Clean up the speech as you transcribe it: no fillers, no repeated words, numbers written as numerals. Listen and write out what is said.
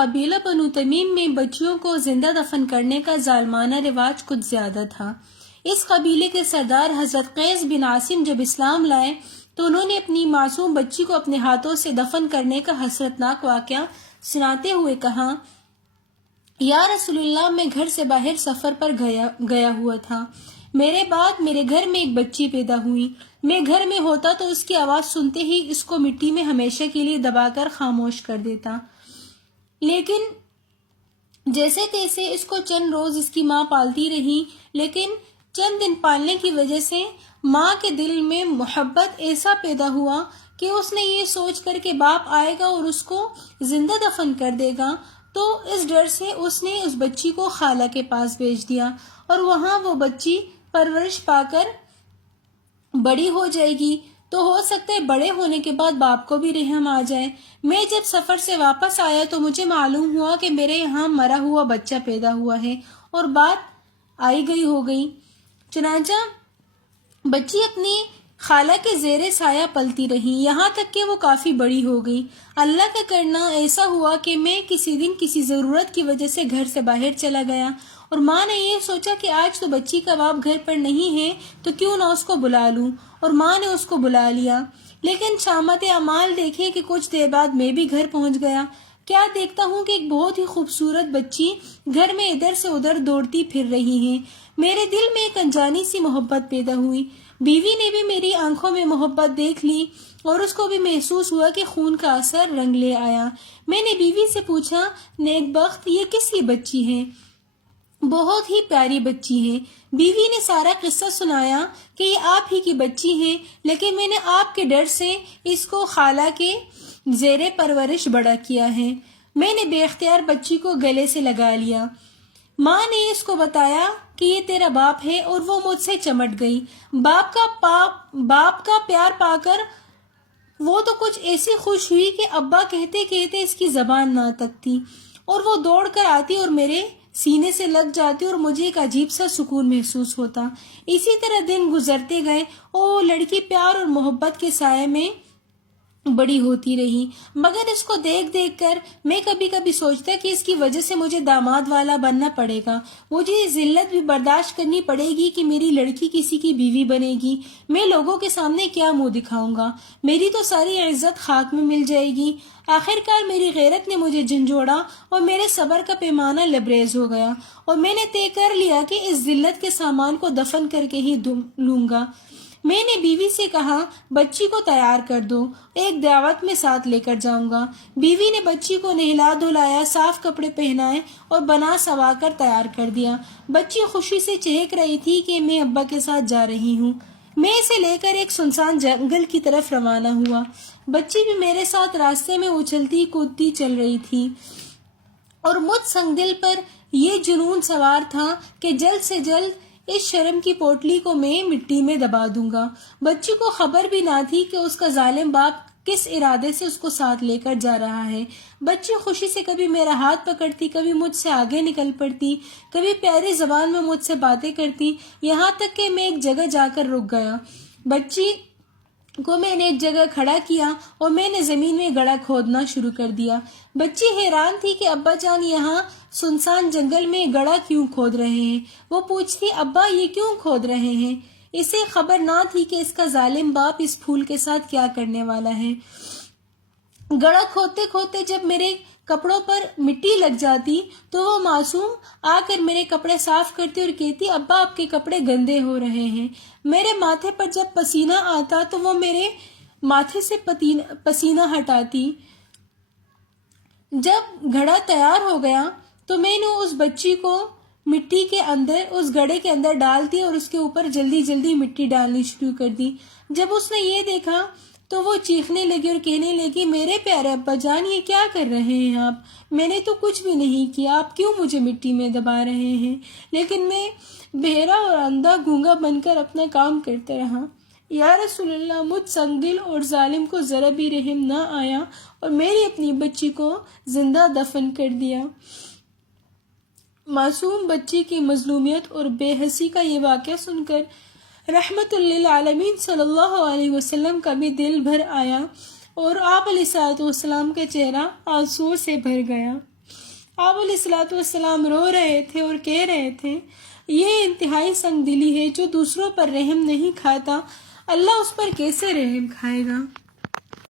قبیلہ بنو تمیم میں بچیوں کو زندہ دفن کرنے کا ظالمانہ رواج کچھ زیادہ تھا۔ اس قبیلے کے سردار حضرت قیس بن عاصم جب اسلام لائے تو انہوں نے اپنی معصوم بچی کو اپنے ہاتھوں سے دفن کرنے کا حسرتناک واقعہ سناتے ہوئے کہا، یا رسول اللہ، میں گھر سے باہر سفر پر گیا ہوا تھا۔ میرے بعد میرے گھر میں ایک بچی پیدا ہوئی۔ میں گھر میں ہوتا تو اس کی آواز سنتے ہی اس کو مٹی میں ہمیشہ کے لیے دبا کر خاموش کر دیتا، لیکن جیسے تیسے اس کو چند روز اس کی ماں پالتی رہی، لیکن چند دن پالنے کی وجہ سے ماں کے دل میں محبت ایسا پیدا ہوا کہ اس نے یہ سوچ کر کہ باپ آئے گا اور اس کو زندہ دفن کر دے گا، تو اس ڈر سے اس نے اس بچی کو خالہ کے پاس بھیج دیا اور وہاں وہ بچی پرورش پا کر بڑی ہو جائے گی، تو ہو سکتا ہے بڑے ہونے کے بعد باپ کو بھی رحم آ جائے۔ میں جب سفر سے واپس آیا تو مجھے معلوم ہوا کہ میرے یہاں مرا ہوا بچہ پیدا ہوا ہے اور بات آئی گئی ہو گئی۔ چنانچہ بچی اپنی خالہ کے زیر سایہ پلتی رہی، یہاں تک کہ وہ کافی بڑی ہو گئی۔ اللہ کا کرنا ایسا ہوا کہ میں کسی دن کسی ضرورت کی وجہ سے گھر سے باہر چلا گیا اور ماں نے یہ سوچا کہ آج تو بچی کا باپ گھر پر نہیں ہے تو کیوں نہ اس کو بلا لوں، اور ماں نے اس کو بلا لیا۔ لیکن شامت اعمال دیکھے کہ کچھ دیر بعد میں بھی گھر پہنچ گیا۔ کیا دیکھتا ہوں کہ ایک بہت ہی خوبصورت بچی گھر میں ادھر سے ادھر دوڑتی پھر رہی ہے۔ میرے دل میں ایک انجانی سی محبت پیدا ہوئی۔ بیوی نے بھی میری آنکھوں میں محبت دیکھ لی اور اس کو بھی محسوس ہوا کہ خون کا اثر رنگ لے آیا۔ میں نے بیوی سے پوچھا، نیک بخت، یہ کس کی بچی ہے؟ بہت ہی پیاری بچی ہے۔ بیوی نے سارا قصہ سنایا کہ یہ آپ ہی کی بچی ہے، لیکن میں نے آپ کے ڈر سے اس کو خالہ کے زیر پرورش بڑا کیا ہے۔ میں نے بے اختیار بچی کو گلے سے لگا لیا۔ ماں نے اس کو بتایا کہ یہ تیرا باپ ہے اور وہ مجھ سے چمٹ گئی۔ باپ کا پیار پا کر وہ تو کچھ ایسی خوش ہوئی کہ ابا کہتے کہتے اس کی زبان نہ تکتی اور وہ دوڑ کر آتی اور میرے سینے سے لگ جاتی اور مجھے ایک عجیب سا سکون محسوس ہوتا۔ اسی طرح دن گزرتے گئے اور وہ لڑکی پیار اور محبت کے سائے میں بڑی ہوتی رہی، مگر اس کو دیکھ دیکھ کر میں کبھی کبھی سوچتا کہ اس کی وجہ سے مجھے داماد والا بننا پڑے گا، مجھے یہ ذلت بھی برداشت کرنی پڑے گی کہ میری لڑکی کسی کی بیوی بنے گی، میں لوگوں کے سامنے کیا منہ دکھاؤں گا، میری تو ساری عزت خاک میں مل جائے گی۔ آخرکار میری غیرت نے مجھے جھنجھوڑا اور میرے صبر کا پیمانہ لبریز ہو گیا اور میں نے طے کر لیا کہ اس ذلت کے سامان کو دفن کر کے ہی لوں گا۔ میں نے بیوی سے کہا، بچی کو تیار کر دو، ایک دعوت میں ساتھ لے کر جاؤں گا۔ بیوی نے بچی کو نہلا دھلایا، صاف کپڑے پہنائے اور بنا سوا کر تیار کر دیا۔ بچی خوشی سے چہک رہی تھی کہ میں ابا کے ساتھ جا رہی ہوں۔ میں اسے لے کر ایک سنسان جنگل کی طرف روانہ ہوا۔ بچی بھی میرے ساتھ راستے میں اچھلتی کودتی چل رہی تھی اور مجھ سنگ دل پر یہ جنون سوار تھا کہ جلد سے جلد اس شرم کی پوٹلی کو میں مٹی میں دبا دوں گا۔ بچی کو خبر بھی نہ تھی کہ اس کا ظالم باپ کس ارادے سے اس کو ساتھ لے کر جا رہا ہے۔ بچی خوشی سے کبھی میرا ہاتھ پکڑتی، کبھی مجھ سے آگے نکل پڑتی، کبھی پیاری زبان میں مجھ سے باتیں کرتی، یہاں تک کہ میں ایک جگہ جا کر رک گیا۔ بچی کو میں نے ایک جگہ کھڑا کیا اور میں نے زمین میں گڑھا کھودنا شروع کر دیا۔ بچی حیران تھی کہ ابا جان یہاں سنسان جنگل میں گڑھا کیوں کھود رہے ہیں۔ وہ پوچھتی، ابا یہ کیوں کھود رہے ہیں؟ اسے خبر نہ تھی کہ اس کا ظالم باپ اس پھول کے ساتھ کیا کرنے والا ہے۔ گڑھا کھودتے کھودتے جب میرے کپڑوں پر مٹی لگ جاتی تو وہ معصوم آ کر میرے کپڑے صاف کرتی اور کہتی، ابا آپ کے کپڑے گندے ہو رہے ہیں۔ میرے ماتھے پر جب پسینہ آتا تو وہ میرے ماتھے سے پسینہ ہٹاتی۔ جب گھڑا تیار ہو گیا تو میں نے اس بچی کو مٹی کے اندر، اس گڑھے کے اندر ڈال دی اور اس کے اوپر جلدی جلدی مٹی ڈالنی شروع کر دی۔ جب اس نے یہ دیکھا تو وہ چیخنے لگی اور کہنے لگی، میرے پیارے ابا جان یہ کیا کر رہے ہیں آپ؟ میں نے تو کچھ بھی نہیں کیا، آپ کیوں مجھے مٹی میں دبا رہے ہیں؟ لیکن میں بہرا اور اندھا گونگا بن کر اپنا کام کرتے رہا۔ یا رسول اللہ، مجھ سنگ دل اور ظالم کو ذرا بھی رحم نہ آیا اور میری اپنی بچی کو زندہ دفن کر دیا۔ معصوم بچی کی مظلومیت اور بے حسی کا یہ واقعہ سن کر رحمت للعالمین صلی اللہ علیہ وسلم کا بھی دل بھر آیا اور آپ علیہ الصلوۃ والسلام کا چہرہ آنسوؤں سے بھر گیا۔ آپ علیہ الصلوۃ والسلام رو رہے تھے اور کہہ رہے تھے یہ انتہائی سنگ دلی ہے جو دوسروں پر رحم نہیں کھاتا، اللہ اس پر کیسے رحم کھائے گا؟